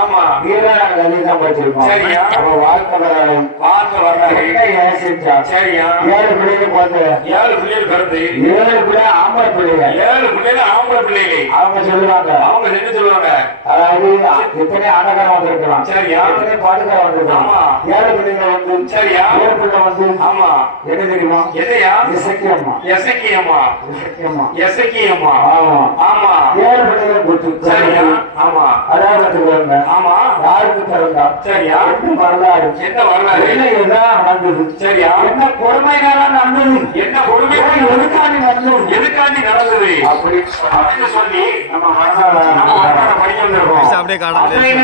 ஆமா வீரான கல்விதான் படிச்சிருக்கோம். சரியா. அப்ப வாழ்க்கை வரலாறு செஞ்சா. சரியா. 7 பிள்ளைகள் பிறந்து 7 பிள்ளைகள் பிறந்து 7 பிள்ளை ஆம்பளை பிள்ளைகள். 7 பிள்ளைகள் ஆம்பளை பிள்ளைகள். அவங்க சொல்லுவாங்க. அவங்க என்ன சொல்லுவாங்க? அதாவது எத்தனை ஆடகாரம் வந்திருக்கலாம். சரியா. எத்தனை பாட்டுக்கார வந்திருக்கலாம். ஆமா. 7 பிள்ளைகள் வந்து. சரியா. 7 பிள்ளை வந்து. ஆமா. என்ன தெரியுமா? எதையா? இசக்கியம்மா. எசக்கியம்மா. இசக்கியம்மா. எசக்கியம்மா. ஆமா. ஆமா. 7 பிள்ளைகள் கொடுத்து. சரியா. ஆமா. அதாவது ஆமா. யாருக்கு பிறந்தா? சரியா. என்ன வரலாறு? என்ன வரலாறு? எல்லாம் நடந்தது. சரியா. என்ன கொடுமைனால நடந்தது? என்ன கொடுமை? எதுக்காண்டி நடந்தது? எதுக்காண்டி நடந்தது? அப்படின்னு சொல்லி நம்ம வரலாறு படிக்க வந்திருக்கோம். அப்படியே காணாம அப்படியே